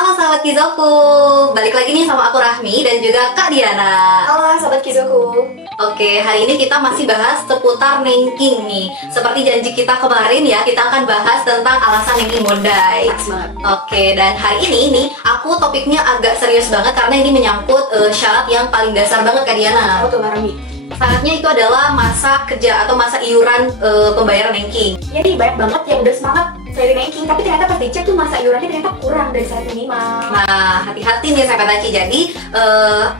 Halo sahabat Kizoku, balik lagi nih sama aku Rahmi dan juga Kak Diana. Halo sahabat Kizoku. Oke, hari ini kita masih bahas seputar Nanking nih. Seperti janji kita kemarin ya, kita akan bahas tentang alasan Nanking Mondai. Oke, dan hari ini nih aku topiknya agak serius banget karena ini menyangkut syarat yang paling dasar banget Kak Diana. Apa tuh Rahmi? Syaratnya itu adalah masa kerja atau masa iuran pembayaran Nanking. Ya nih banyak banget yang udah semangat cari ranking, tapi ternyata pas dicek tuh masa iurannya ternyata kurang dari syarat minimal. Nah, hati-hati nih sahabat Taci. Jadi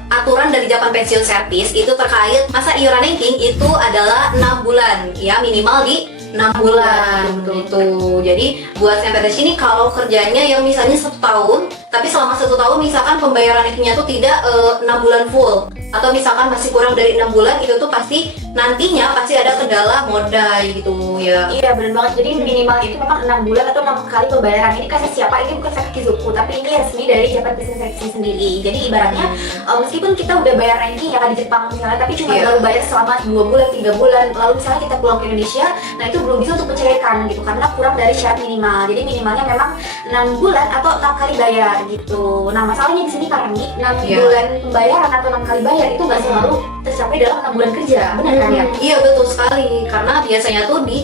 aturan dari Japan Pensiun Service itu terkait masa iuran Nanking itu adalah 6 bulan ya, minimal di 6 bulan. Betul. Jadi buat sahabat Taci ini kalau kerjanya yang misalnya 1 tahun, tapi selama 1 tahun misalkan pembayaran Nankingnya tuh tidak 6 bulan full, atau misalkan masih kurang dari 6 bulan, itu tuh pasti nantinya pasti ada kendala modal gitu ya. Iya benar banget. Jadi minimal itu memang 6 bulan atau 6 kali pembayaran. Ini kata siapa? Ini bukan kata Kizoku, tapi ini resmi dari Japan Pensiun Service sendiri. Jadi ibaratnya meskipun kita udah bayar ranking ya kan di Jepang misalnya, tapi cuma baru bayar selama 2 bulan, 3 bulan, lalu misalnya kita pulang ke Indonesia, nah itu belum bisa untuk mencairkan gitu karena kurang dari syarat minimal. Jadi minimalnya memang 6 bulan atau 6 kali bayar gitu. Nah masalahnya di sini karena 6 bulan pembayaran atau 6 kali bayar itu nggak selalu tercapai dalam 6 bulan kerja, benar kan ya? Iya betul sekali, karena biasanya tuh di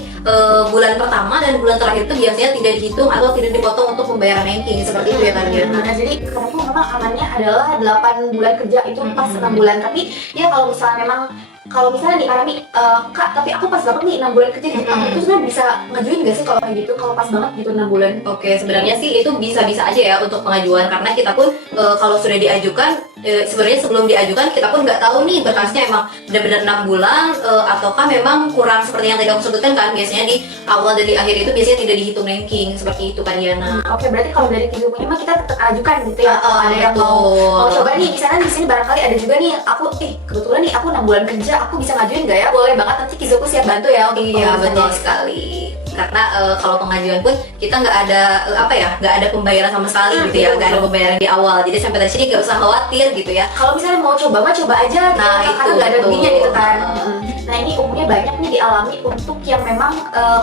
bulan pertama dan bulan terakhir itu biasanya tidak dihitung atau tidak dipotong untuk pembayaran Nanking seperti itu ya kan ya. Nah jadi karena tuh memang amannya adalah 8 bulan kerja itu pas 6 bulan, tapi ya kalau misalnya memang nih Arami, Kak, tapi aku pas banget nih 6 bulan kerja di Jepang, itu sebenarnya bisa ngajuin nggak sih kalau kayak gitu, kalau pas banget gitu 6 bulan? Oke, sebenarnya sih itu bisa-bisa aja ya untuk pengajuan, karena kita pun kalau sudah diajukan, sebenarnya sebelum diajukan kita pun nggak tahu nih berkasnya emang benar-benar 6 bulan ataukah memang kurang seperti yang tadi aku sebutkan kan, biasanya di awal dan di akhir itu biasanya tidak dihitung Nanking seperti itu kan Diana. Oke, berarti kalau dari Kizoku mah kita tetap ajukan gitu ya. Kalau ada yang mau coba nih, di sini barangkali ada juga nih, aku kebetulan nih aku 6 bulan kerja, aku bisa ngajuin nggak ya? Boleh banget, nanti Kizoku siap bantu ya untuk Iya betul sekali, karena kalau pengajuan pun kita nggak ada nggak ada pembayaran sama sekali gitu ya, nggak ada pembayaran di awal, jadi sampai dari sini nggak usah khawatir gitu ya. Kalau misalnya mau coba mah coba aja, Nah karena itu nggak ada ruginya gitu kan. betul. Nah ini umumnya banyak nih dialami untuk yang memang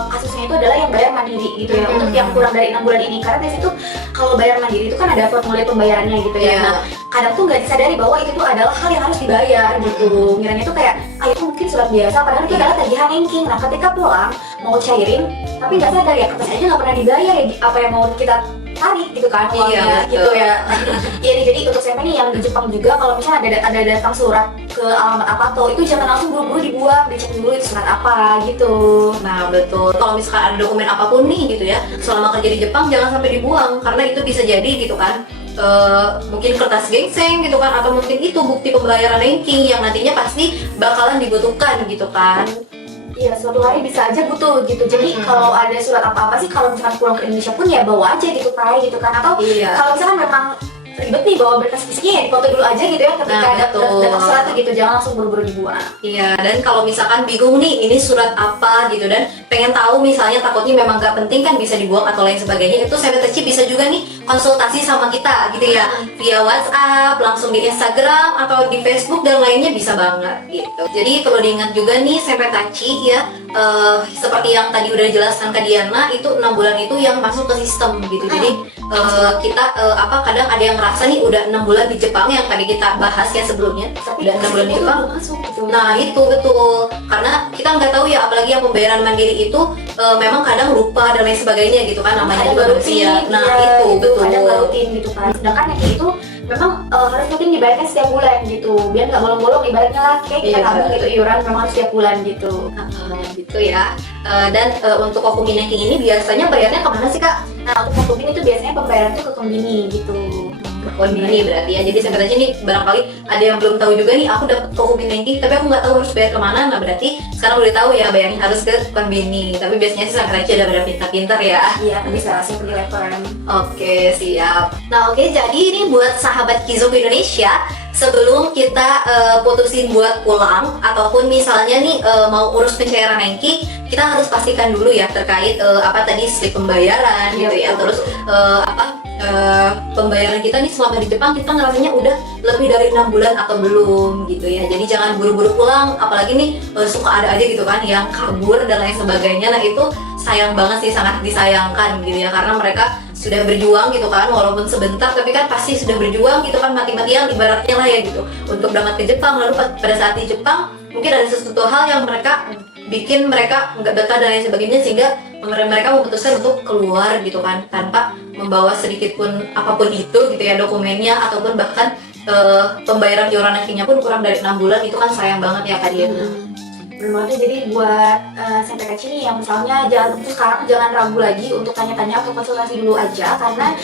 kasusnya itu adalah yang bayar mandiri gitu ya, untuk yang kurang dari 6 bulan ini, karena di situ kalau bayar mandiri itu kan ada formulir pembayarannya gitu ya. Nah kadang tuh nggak disadari bahwa itu tuh adalah hal yang harus dibayar gitu. Ngiranya tuh kayak itu mungkin surat biasa, padahal itu adalah tagihan Nanking. Nah ketika pulang mau cairin tapi nggak sadar ya, kertas aja nggak pernah dibayar ya, apa yang mau kita tarik gitu kan uangnya gitu ya. Iya jadi untuk saya nih yang di Jepang juga, kalau misalnya ada datang surat ke alamat apa tuh, itu jangan langsung buru-buru dibuang, dicek dulu itu surat apa gitu. Nah betul, kalau misalkan ada dokumen apapun nih gitu ya selama kerja di Jepang, jangan sampai dibuang, karena itu bisa jadi gitu kan mungkin kertas gingseng gitu kan, atau mungkin itu bukti pembayaran Nanking yang nantinya pasti bakalan dibutuhkan gitu kan. Iya, suatu hari bisa aja butuh gitu. Jadi kalau ada surat apa-apa sih, kalau misalkan pulang ke Indonesia pun ya bawa aja gitu Kai gitu kan. Atau kalau misalkan memang ribet nih bawa berkas fisiknya, ya dipoto dulu aja gitu ya ketika datang surat gitu, jangan langsung buru-buru dibuang. Iya, dan kalau misalkan bingung nih ini surat apa gitu dan pengen tahu misalnya takutnya memang gak penting kan bisa dibuang atau lain sebagainya, itu saya Taci bisa juga nih konsultasi sama kita gitu ya, via WhatsApp, langsung di Instagram atau di Facebook dan lainnya bisa banget gitu. Jadi perlu diingat juga nih sampai Taci ya, seperti yang tadi udah dijelaskan Kak Diana, itu 6 bulan itu yang masuk ke sistem gitu. Jadi kita kadang ada yang ngerasa nih udah 6 bulan di Jepang yang tadi kita bahas ya sebelumnya, tapi udah 6 bulan di Jepang masuk gitu. Nah itu betul, karena kita nggak tahu ya, apalagi yang pembayaran mandiri itu memang kadang lupa dan lain sebagainya gitu kan, namanya juga manusia. Nah itu betul, kadang nggak rutin gitu kan. Sedangkan yang itu memang harus rutin dibayarkan setiap bulan gitu, biar nggak bolong-bolong ibaratnya lah, kayak kita tabung gitu iuran memang harus setiap bulan gitu. Gitu ya. Dan untuk Kokumi Nanking ini biasanya bayarnya kemana sih Kak? Nah untuk Kokumi itu biasanya pembayaran tuh ke kombini gitu. Kombini berarti ya. Jadi sebenarnya nih barangkali ada yang belum tahu juga nih, aku dapat Kokumi Nanking tapi aku nggak tahu harus bayar kemana. Nah berarti sekarang udah tahu ya, bayarnya harus ke kombini. Tapi biasanya sih sebenarnya udah pada pintar-pintar ya. Iya, bisa langsung di level. Oke, siap. Nah oke, jadi ini buat sahabat Kizoku Indonesia, sebelum kita putusin buat pulang ataupun misalnya nih mau urus pencairan Nanking, kita harus pastikan dulu ya terkait tadi slip pembayaran gitu ya. Terus pembayaran kita nih selama di Jepang kita ngerasanya udah lebih dari 6 bulan atau belum gitu ya. Jadi jangan buru-buru pulang, apalagi nih suka ada aja gitu kan yang kabur dan lain sebagainya. Nah itu sayang banget sih, sangat disayangkan gitu ya, karena mereka sudah berjuang gitu kan, walaupun sebentar tapi kan pasti sudah berjuang gitu kan, mati-matian ibaratnya lah ya gitu untuk berangkat ke Jepang. Lalu pada saat di Jepang mungkin ada sesuatu hal yang mereka bikin mereka nggak betah dan lain sebagainya, sehingga mereka memutuskan untuk keluar gitu kan, tanpa membawa sedikit pun apapun itu gitu ya, dokumennya ataupun bahkan pembayaran iuran nantinya pun kurang dari 6 bulan. Itu kan sayang banget ya Kak Diana. Belum ada. Jadi buat sampai kecil nih yang misalnya sekarang jangan ragu lagi untuk tanya-tanya atau konsultasi dulu aja, karena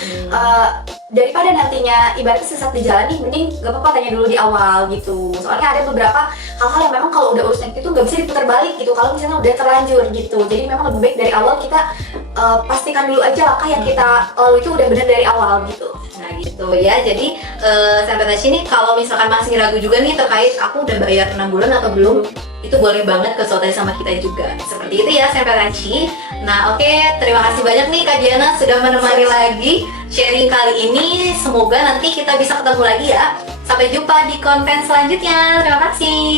daripada nantinya ibaratnya sesat di jalan nih, mending gak apa-apa tanya dulu di awal gitu. Soalnya ada beberapa hal-hal yang memang kalau udah urusan itu nggak bisa diputar balik gitu kalau misalnya udah terlanjur gitu. Jadi memang lebih baik dari awal kita pastikan dulu aja langkah yang kita lalui itu udah benar dari awal gitu. Nah gitu ya, jadi sampai di sini kalau misalkan masih ragu juga nih terkait aku udah bayar 6 bulan atau belum, itu boleh banget konsultasi sama kita juga. Seperti itu ya sampai Ranci. Nah oke, terima kasih banyak nih Kak Diana sudah menemani lagi sharing kali ini. Semoga nanti kita bisa ketemu lagi ya. Sampai jumpa di konten selanjutnya. Terima kasih.